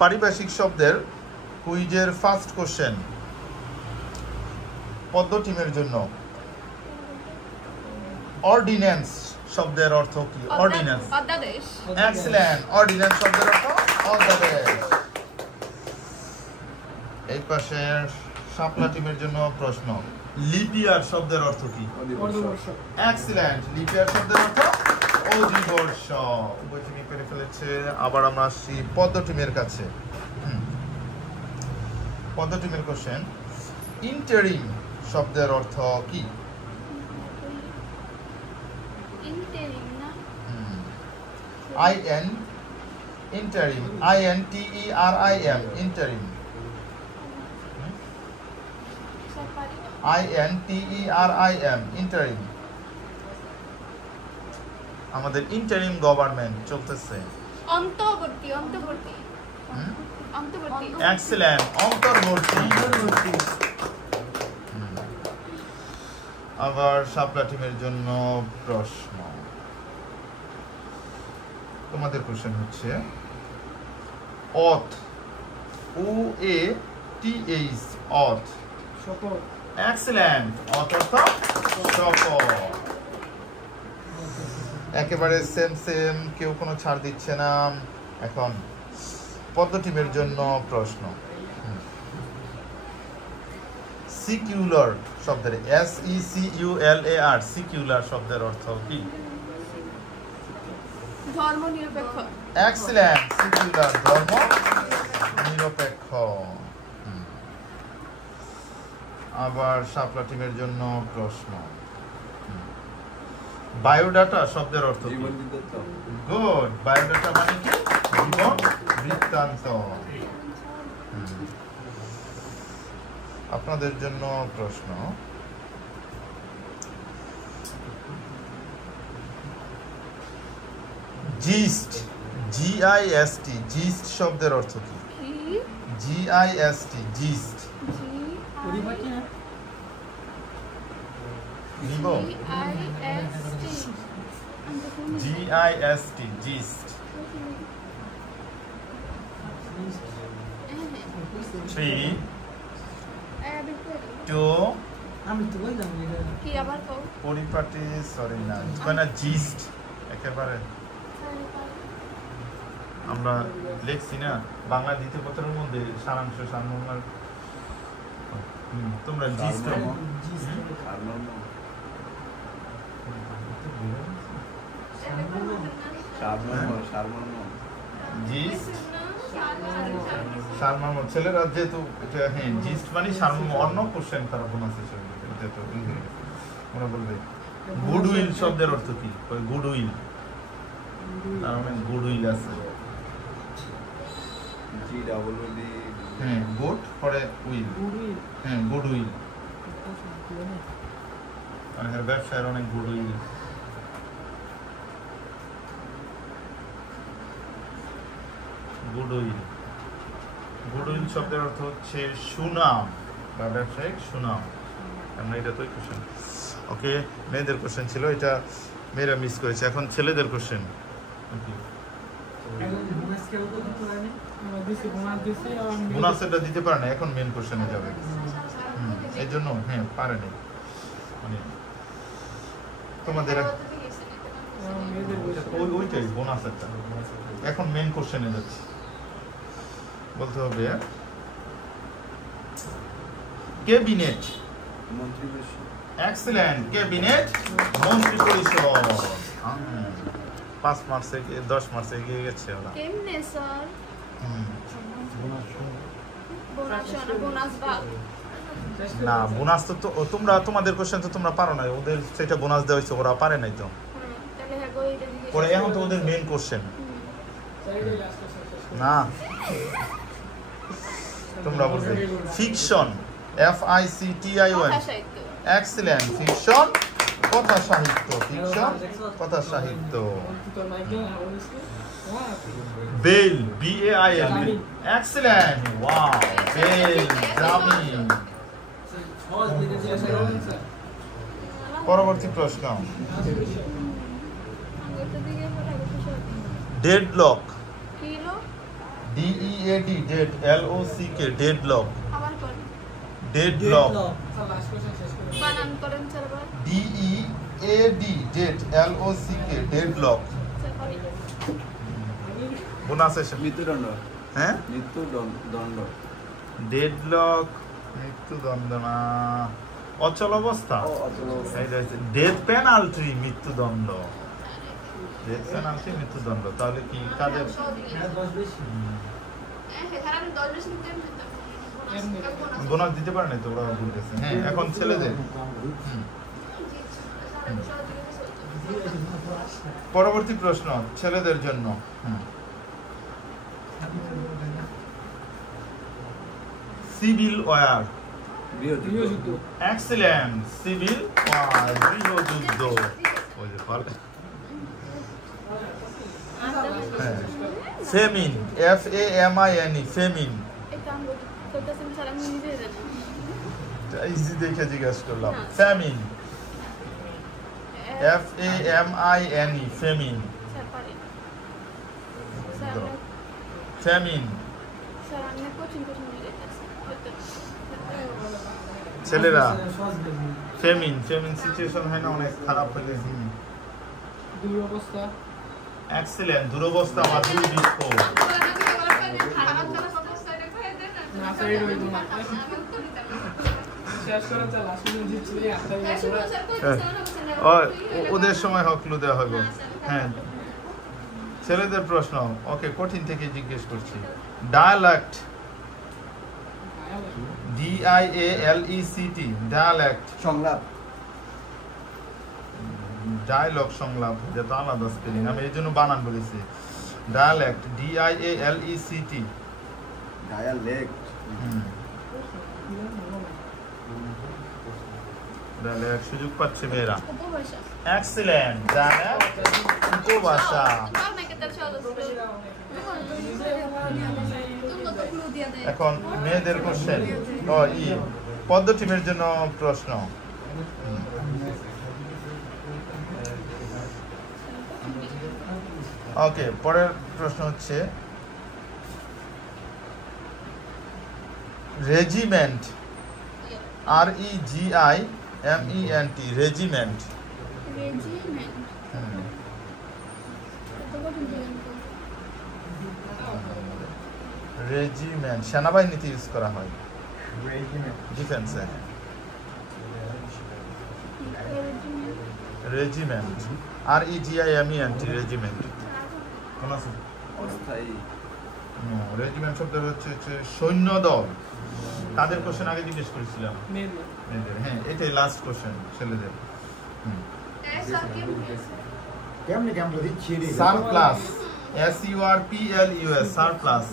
পারিভাষিক শব্দের কুইজের first question পদ্ম টিমের জন্য। অর্ডিন্যান্স শব্দের অর্থ কি? অর্ডিন্যান্স, অধ্যাদেশ। এক্সিলেন্ট। অর্ডিন্যান্স শব্দের অর্থ অধ্যাদেশ। এই পাশে শাপলা টিমের জন্য প্রশ্ন। লিপিয়ার শব্দের অর্থ কি? এক্সিলেন্ট। লিপিয়ার শব্দের অর্থ অধিবর্ষ। উভয় টিমই করে ফেলেছে। আবার আমরা আসছি পদ্ম টিমের কাছে। পদ্ম টিমের কোশ্চেন। ইন্টারিম শব্দের অর্থ কি? ইন্টারিম না? In interim, INTERIM interim, INTERIM interim. আমাদের ইন্টারিম গভর্নমেন্ট চলতেছে। অন্তর্বর্তী, অন্তর্বর্তী, অন্তর্বর্তী। এক্সিলেন্ট। অন্তর্বর্তী। আবার শাপলা টিমের জন্য প্রশ্ন। তোমাদের কোশ্চেন হচ্ছে অথ, OATH, অথ। শপথ। এক্সিলেন্ট। অথ অর্থ শপথ। একেবারে সেম সেম, কেউ কোনো ছাড় দিচ্ছে না। এখন পদ্ম টিমের জন্য প্রশ্ন। সিকিউলার শব্দের, SECULAR, সিকিউলার শব্দের অর্থ কি? ধর্ম নিরপেক্ষ। এক্সিলেন্ট। সিকিউলার ধর্ম নিরপেক্ষ। আবার শাপলা টিমের জন্য প্রশ্ন। বায়োডাটা শব্দের অর্থ কি? গুড। বায়োডাটা মানে কি? জীবন বৃত্তান্ত। আপনাদের জন্য প্রশ্ন। জিস্ট, GIST, জিস্ট শব্দের অর্থ কি? GIST, gist. নিব? GIST, gist. 3, 2, আমি তো বললাম কি আবার কও? পরিপাটি, সরি না, কোনা জিস্ট একেবারে আমরা লিখছি না বাংলা দ্বিতীয় পত্রের মধ্যে সারাংশ সারমর্ম। তোমরা জিস্ট সারমর্ম ছেলেরা যেহেতু হ্যাঁ জিস্ট মানে সারমর্ম। অন্য কোশ্চেন তারা বোনাস হিসেবে যেহেতু ওরা বলবে। গুডউইল শব্দের অর্থ কি? গুডউইল, তার মানে গুডউইল আছে। হ্যাঁ, গুড পরে উইল। হ্যাঁ, গুডউইল। মানে ব্যবসায়ের অনেক গুডউইল। গুডউইল, গুডউইল শব্দের অর্থ হচ্ছে সুনাম বা ব্যবসায়িক সুনাম। আমরা এটা তো কোশ্চেন। ওকে, মেয়েদের কোশ্চেন ছিল, এটা মেয়েরা মিস করেছে। এখন ছেলেদের কোশ্চেন। বোনাসটা দিতে পারে না, এখন মেন কোশ্চেনে যাবে। এই জন্য হ্যাঁ পারেনি মানে তোমাদের ওইটাই বোনাস একটা। এখন মেন কোশ্চেনে যাচ্ছি। বলতে হবে ক্যাবিনেট। এক্সিলেন্ট। ক্যাবিনেট মন্ত্রী পরিষদ। 5 মার্চে 10 মার্চে এগিয়ে গেছে ওরা। কেমনে স্যার? বোনাস ভাগ না, বোনাস তো তোমরা তোমাদের কোশ্চেন তো তোমরা পারো না, ওদের সেটা বোনাস দেওয়া হয়েছে, ওরা পারে নাই তো। তাহলে হ্যাঁ গো এটা দিকে পরে এখন তো ওদের মেইন কোশ্চেন না। তোমরা বলবে ফিকশন, FICTION। এক্সিলেন্ট। ফিকশন কথা সাহিত্য। ফিকশন কথা সাহিত্য। Bail, BAIL। Excellent. Wow, bail জামিন। পরবর্তী প্রশ্ন। Deadlock. DEAD dead LOCK deadlock আবার কোন ডেডলক বানান করেন স্যার আবার DEAD dead LOCK deadlock sir পারি বোনাস এসে মৃত্যুদণ্ড হ্যাঁ মৃত্যুদণ্ড ডেডলক মৃত্যুদণ্ড না অচল অবস্থা ডেথ পেনাল্টি মৃত্যুদণ্ড ডেথ পেনাল্টি মৃত্যুদণ্ড তাহলে কি কাদের বোনাস দিতে পারে না তো ওরা বলতেছে হ্যাঁ এখন ছেলেদের পরবর্তী প্রশ্ন ছেলেদের জন্য সিভিল ওয়ার গৃহযুদ্ধ এক্সিলেন্ট সিভিল ওয়ার গৃহযুদ্ধ ওই যে পারলে ফেমিন FAMINE ফেমিন ইজি দেখে জিজ্ঞাসা করলাম ফেমিন FAMINE ফেমিন ফেমিন ছেলেরা ফেমিন সিচুয়েশন হয় না অনেক খারাপ হয়ে দুরবস্থা এক্সিলেন্ট দুরবস্থা বা দুর্ভিক্ষ ওদের সময় হকলু দেওয়া হবে হ্যাঁ ছেলেদের প্রশ্ন ওকে কঠিন থেকে জিজ্ঞেস করছি ডায়ালেক্ট DIALECT ডায়ালেক্ট সংলাপ ডায়লগ সংলাপ যেটা আলাদা স্পেলিং আমি এই জন্য বানান বলেছি ডায়ালেক্ট DIALECT ডায়ালেক্ট ডায়ালেক্ট সুযোগ পাচ্ছে মেয়েরা এক্সিলেন্ট ডায়ালেক্ট উপভাষা এখন মেয়েদের কোশ্চেন পদ্ম টিমের জন্য প্রশ্ন ওকে পরের প্রশ্ন হচ্ছে রেজিমেন্ট REGIMENT রেজিমেন্ট রেজিমেন্ট সেনাবাহিনীতে ইউজ করা হয় ডিফেন্সে রেজিমেন্ট REGIMENT রেজিমেন্ট কোন আছে অস্থায়ী রেজিমেন্ট শব্দের হচ্ছে সৈন্য দল তাদের কোশ্চেন আগে জিজ্ঞেস করেছিলাম মেয়েদের হ্যাঁ এটাই লাস্ট কোশ্চেন ছেলেদের কেমনে কেমন দিচ্ছি রে সারপ্লাস SURPLUS সারপ্লাস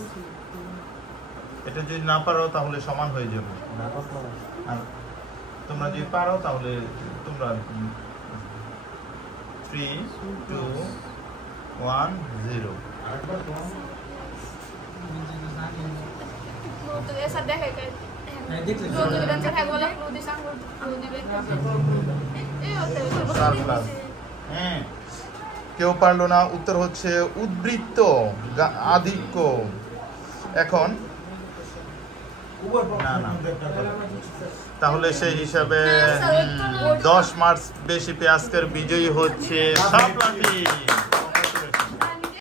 এটা যদি না পারো তাহলে সমান হয়ে যাবে আর তোমরা যদি পারো তাহলে তোমরা 3 2 1 0 কেউ পারলো না উত্তর হচ্ছে উদ্বৃত্ত আধিক্য এখন না তাহলে সেই হিসাবে 10 মার্কস বেশি পেয়ে আজকের বিজয়ী হচ্ছে সাপলাটি।